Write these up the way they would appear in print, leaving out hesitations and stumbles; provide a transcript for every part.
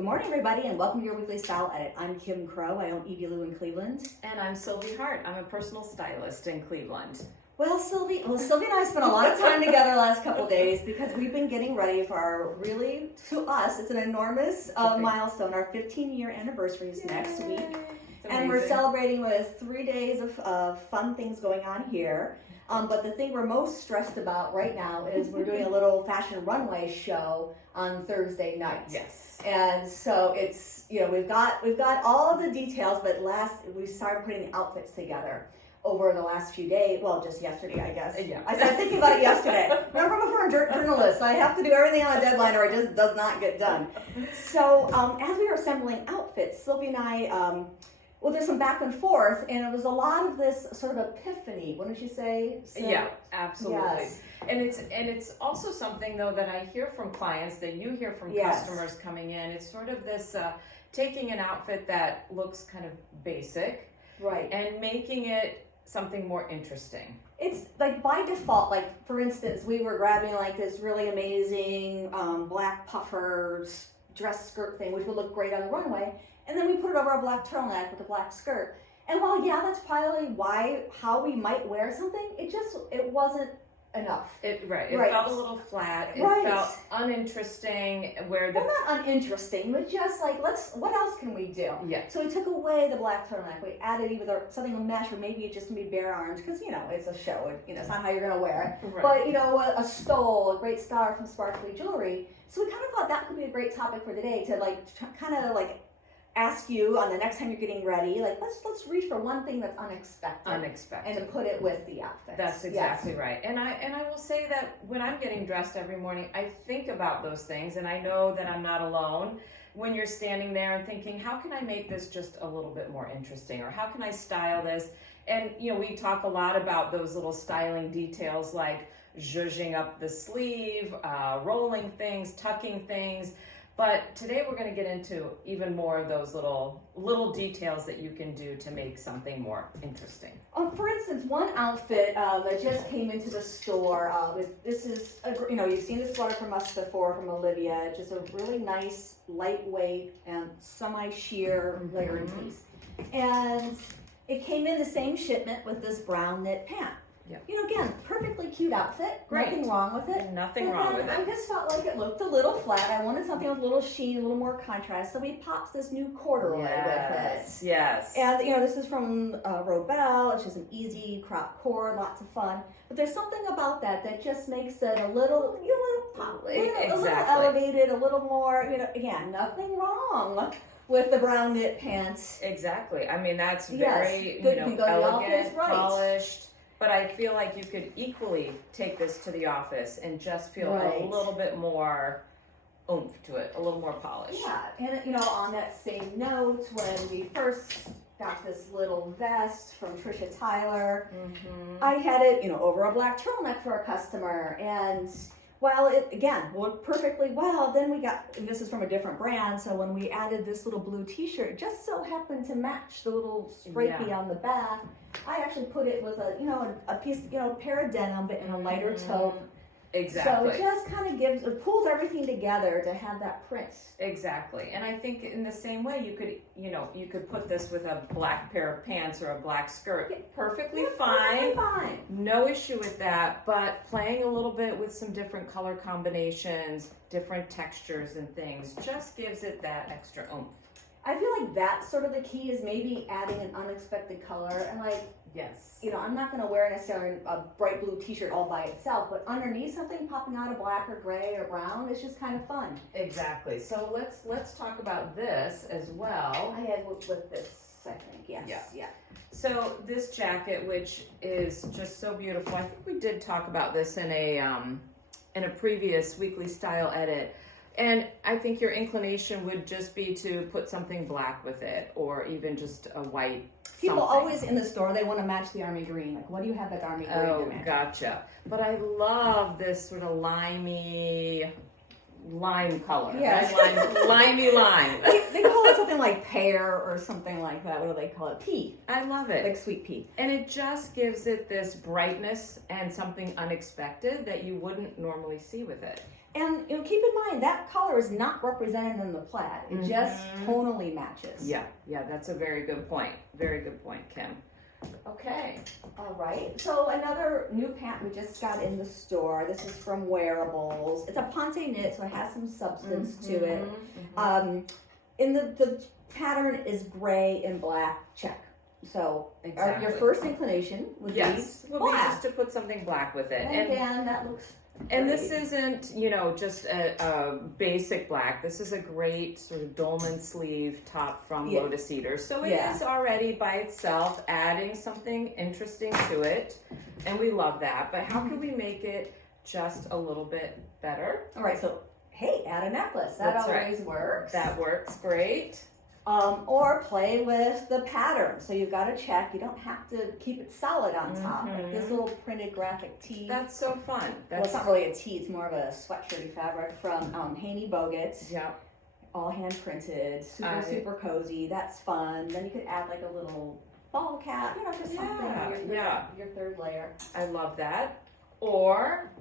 Good morning, everybody, and welcome to your weekly style edit. I'm Kim Crow. I own Evie Lou in Cleveland. And I'm Sylvie Hart. I'm a personal stylist in Cleveland. Well, Sylvie and I spent a lot of time together the last couple days because we've been getting ready for our really, to us, it's an enormous milestone. Our 15-year anniversary is next week. And we're celebrating with 3 days of fun things going on here. But the thing we're most stressed about right now is we're doing a little fashion runway show on Thursday night. Yes. And so it's, we've got all of the details, but we started putting the outfits together over the last few days. Well, just yesterday, I guess. Yeah. I started thinking about it yesterday. Remember, before I'm a journalist, I have to do everything on a deadline or it just does not get done. So as we were assembling outfits, Sylvie and I, there's some back and forth, and it was a lot of this sort of epiphany, wouldn't you say? So, yeah, absolutely. Yes. And it's also something though that I hear from clients, that you hear from customers coming in. It's sort of this taking an outfit that looks kind of basic, right, and making it something more interesting. It's like by default, like for instance, we were grabbing like this really amazing black puffer dress skirt thing, which would look great on the runway. And then we put it over a black turtleneck with a black skirt. And while that's probably how we might wear something, it wasn't enough. It felt a little flat. It felt uninteresting. Well, not uninteresting, but just like what else can we do? Yeah. So we took away the black turtleneck. We added either something a mesh, or maybe it's just gonna be bare arms because it's a show. It's not how you're gonna wear it. Right. But a stole, a great star from sparkly jewelry. So we kind of thought that could be a great topic for today to ask you on the next time you're getting ready, like let's reach for one thing that's unexpected, and to put it with the outfit. That's exactly right. And I will say that when I'm getting dressed every morning, I think about those things, and I know that I'm not alone when you're standing there and thinking, how can I make this just a little bit more interesting, or how can I style this? And we talk a lot about those little styling details, like zhuzhing up the sleeve, rolling things, tucking things. But today we're going to get into even more of those little details that you can do to make something more interesting. For instance, one outfit that just came into the store. This is you've seen this sweater from us before, from Olivia. Just a really nice, lightweight and semi-sheer layered piece, and it came in the same shipment with this brown knit pant. Yep. Again, perfectly cute outfit. Nothing wrong with it. Nothing wrong with it. I just felt like it looked a little flat. I wanted something with a little sheen, a little more contrast. So we popped this new corduroy with it. Yes. And this is from Robel. It's just an easy crop cord, lots of fun. But there's something about that just makes it a little elevated, a little more. Again, nothing wrong with the brown knit pants. Exactly. I mean, that's very elegant, polished. But I feel like you could equally take this to the office and just feel a little bit more oomph to it, a little more polish. Yeah, and on that same note, when we first got this little vest from Trisha Tyler, I had it, over a black turtleneck for a customer, and while it, again, worked perfectly well, then and this is from a different brand, so when we added this little blue t-shirt, just so happened to match the little stripey on the back, I actually put it with a piece, pair of denim, but in a lighter taupe. Exactly. So it just kind of pulls everything together to have that print. Exactly. And I think in the same way, you could put this with a black pair of pants or a black skirt. Perfectly fine. No issue with that. But playing a little bit with some different color combinations, different textures and things, just gives it that extra oomph. I feel like that's sort of the key, is maybe adding an unexpected color. And I'm not going to wear necessarily a bright blue t-shirt all by itself, but underneath something popping out of black or gray or brown, it's just kind of fun. Exactly. So let's talk about this as well. I had with this, I think. Yes. Yeah. So this jacket, which is just so beautiful. I think we did talk about this in a previous weekly style edit. And I think your inclination would just be to put something black with it, or even just a white People always in the store, they want to match the army green. Like, what do you have that army green to match? Oh, gotcha. But I love this sort of lime color. Yes. Right? Limey lime. They call put something like pear or something like that. What do they call it? Pea. I love it. Like sweet pea. And it just gives it this brightness and something unexpected that you wouldn't normally see with it. And keep in mind that color is not represented in the plaid. It just tonally matches. Yeah, that's a very good point. Very good point, Kim. Okay. All right. So another new pant we just got in the store. This is from Wearables. It's a ponte knit, so it has some substance to it. In the pattern is gray and black check. So your first inclination would be black. Just to put something black with it. And again, that looks And great. this isn't, just a basic black. This is a great sort of dolman sleeve top from Lotus Eater. So it is already by itself adding something interesting to it. And we love that. But how can we make it just a little bit better? All right, so hey, add a necklace. That always works. That works great. Or play with the pattern. So you've got to check. You don't have to keep it solid on top. Like this little printed graphic tee. That's so fun. Well, it's not really a tee. It's more of a sweatshirty fabric from Haney Bogut. Yeah. All hand printed. Super cozy. That's fun. Then you could add like a little ball cap. Just something. Your third layer. I love that. Or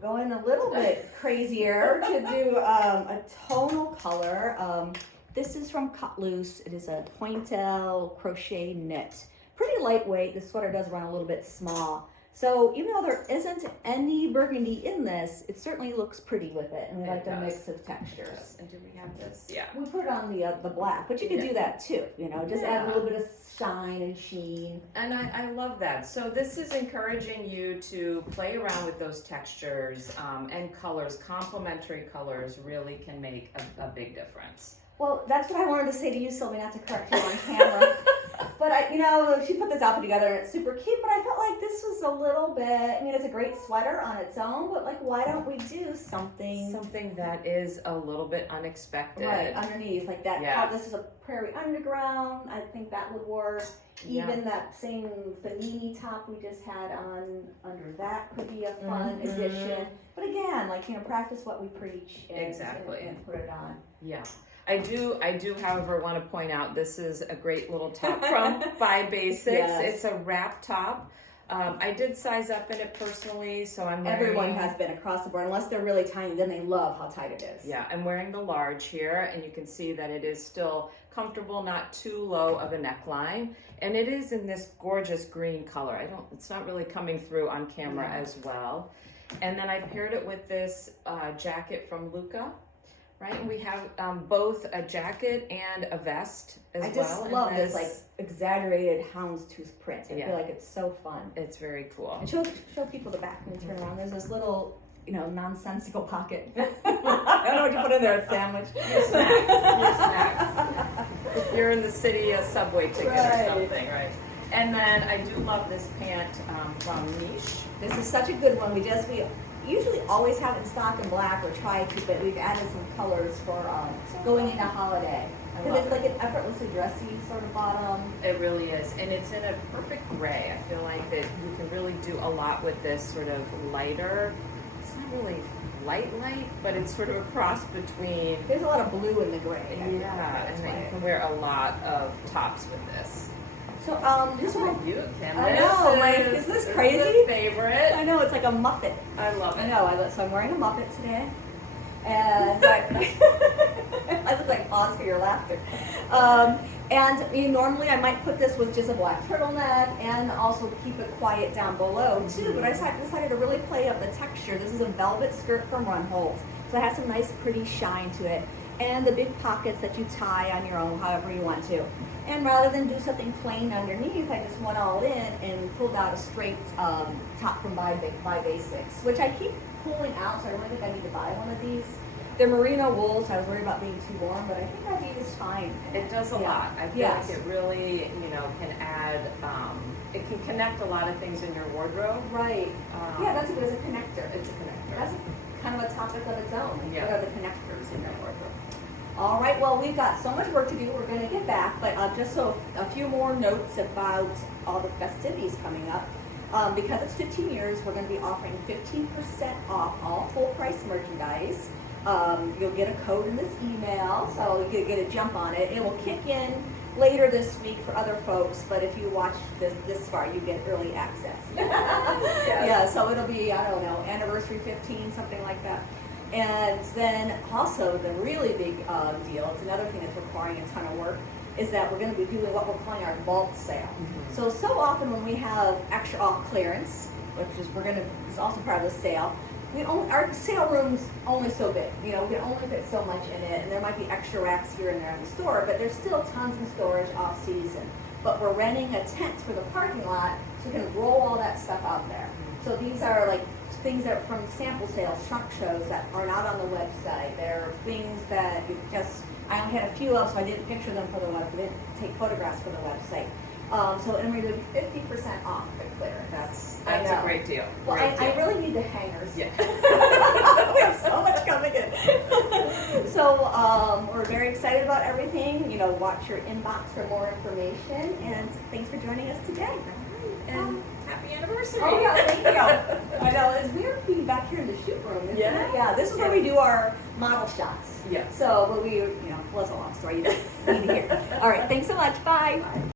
going a little bit crazier to do a tonal color. This is from Cut Loose. It is a pointel crochet knit. Pretty lightweight. The sweater does run a little bit small. So even though there isn't any burgundy in this, it certainly looks pretty with it. And we like the mix of textures. And do we have this? Yeah. We put it on the black, but you can do that too. Just add a little bit of shine and sheen. And I love that. So this is encouraging you to play around with those textures and colors. Complementary colors really can make a big difference. Well, that's what I wanted to say to you, Sylvie, not to correct you on camera. But she put this outfit together and it's super cute, but I felt like this was a little bit, it's a great sweater on its own, but why don't we do something that is a little bit unexpected. Right, underneath, like that. Yeah. This is a Prairie Underground. I think that would work. Even that same Fanini top we just had on under that could be a fun addition. But again, practice what we preach and put it on. Yeah. I do, however, want to point out this is a great little top from By Basics. Yes. It's a wrap top. I did size up in it personally, so I'm wearing... Everyone has been across the board. Unless they're really tiny, then they love how tight it is. Yeah, I'm wearing the large here, and you can see that it is still comfortable, not too low of a neckline. And it is in this gorgeous green color. It's not really coming through on camera as well. And then I paired it with this jacket from Luca. Right, and we have both a jacket and a vest as well. I just love this exaggerated houndstooth print. I feel like it's so fun. It's very cool. And show people the back when you turn around. There's this little, nonsensical pocket. I don't know what you put in there. A sandwich. Your snacks. If you're in the city, a subway ticket or something, right? And then I do love this pant from Niche. This is such a good one. We usually always have it in stock in black or try to, but we've added some colors for going into holiday. Because it's like an effortlessly dressy sort of bottom. It really is. And it's in a perfect gray. I feel like that you can really do a lot with this sort of lighter. It's not really light, but it's sort of a cross between... There's a lot of blue in the gray. Yeah, and then you can wear a lot of tops with this. So, this one, you, Kim. I know, is this crazy? This is a favorite. I know, it's like a Muppet. I love it. I know, so I'm wearing a Muppet today. And I look like pause for your laughter. Normally I might put this with just a black turtleneck and also keep it quiet down below too, but I decided to really play up the texture. This is a velvet skirt from Runholtz, so it has some nice pretty shine to it. And the big pockets that you tie on your own, however you want to. And rather than do something plain underneath, I just went all in and pulled out a straight top from By Basics, which I keep pulling out, so I really think I need to buy one of these. They're merino wool, so I was worried about being too warm, but I think that is fine. It does a lot. I feel like it really, can add, it can connect a lot of things in your wardrobe. Right. That's good as a connector. It's a connector. That's kind of a topic of its own. Yeah. What are the connectors in your wardrobe? All right, well, we've got so much work to do. We're going to get back, but just so a few more notes about all the festivities coming up. Because it's 15 years, we're going to be offering 15% off all full-price merchandise. You'll get a code in this email, so you get a jump on it. It will kick in later this week for other folks, but if you watch this far, you get early access. Yeah, so it'll be, I don't know, anniversary 15, something like that. And then also the really big deal, it's another thing that's requiring a ton of work, is that we're going to be doing what we're calling our bulk sale. So often when we have extra off clearance, which is it's also part of the sale, our sale room's only so big. We can only fit so much in it, and there might be extra racks here and there in the store, but there's still tons in storage off season. But we're renting a tent for the parking lot, so we can roll all that stuff out there. So these are like things that are from sample sales, trunk shows that are not on the website. They're things that I only had a few of, so I didn't picture them for the web. I didn't take photographs for the website. And we're doing 50% off the clearance. That's a great deal. Well, Great deal. I really need the hangers. Yeah. We have so much coming in. So we're very excited about everything. Watch your inbox for more information. And thanks for joining us today. And happy anniversary. Oh yeah, thank you. I know, it's weird being back here in the shoot room, isn't it? Yeah, this is where we do our model shots. Yeah. So, but it's a long story. You don't need to hear. All right, thanks so much. Bye.